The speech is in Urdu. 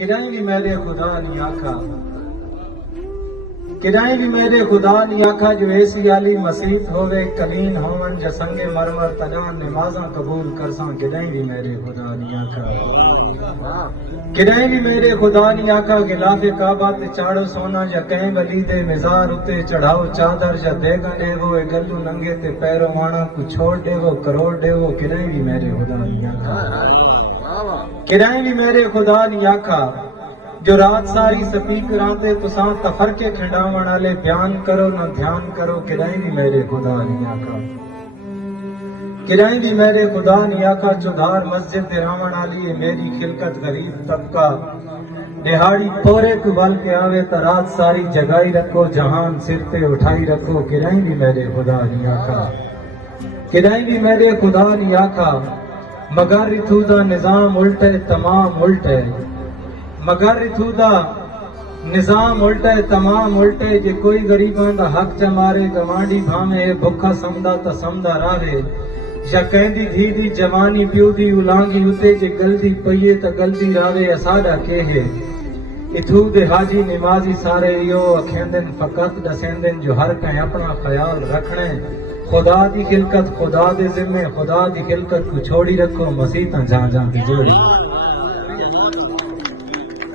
کدائیں بھی میرے خدا نہیں آکھا، کدائیں بھی میرے خدا نہیں آکھا جو ایسی عالی مسیت ہوئے کلین ہون جسنگ مرمر تنان نمازاں قبول کرساں، کدائیں بھی میرے خدا نہیں آکھا، کدائیں بھی میرے خدا نہیں آکھا غلاف کعبہ تے چاڑو سونا یا کہیں ولی دے مزار اتے چڑھاؤ چادر یا دیگا دے وہ گلو ننگے تے پیرو مانا کو چھوڑ دے وہ کروڑ دے وہ، کدائیں بھی میرے خدا نہیں آکھا، کدائیں بھی میرے خدا نہیں آکھا جو رات ساری سپیکراں تے تساں تفرقے کھنڈاون والے بیان کرو نہ دھیان کرو، کدائیں بھی میرے خدا نہیں آکھا، کدائیں بھی میرے خدا نہیں آکھا چودھار مسجد دے راون والی ہے میری خلقت غریب طبقہ، دہاڑی پورے کو بل کے آوے تا رات ساری جگائی رکھو جہان سر تے اٹھائی رکھو، کدائیں بھی میرے خدا نہیں آکھا، کدائیں بھی میرے خدا نہیں آکھا مگر اتھو دا نظام الٹے تمام الٹے، مگر اتھو دا نظام الٹے تمام الٹے، جے کوئی غریباں دا حق چمارے گوانڈی بھامے بھکھا سمدا تا سمدا راہے، یا کہندی دھی دی جوانی پیو دی اولانگی اتے جے گلدی پئیے تا گلدی راوے اساڈا کہے، اتھو دے حاجی نمازی سارے ایو اکھیندن فقط دسیندن جو ہر کہیں اپنا خیال رکھنے، خدا دی خلقت خدا دے ذمے، خدا دی خلقت کو چھوڑی رکھو مسیحاں جہاں جہاں دی جوڑی۔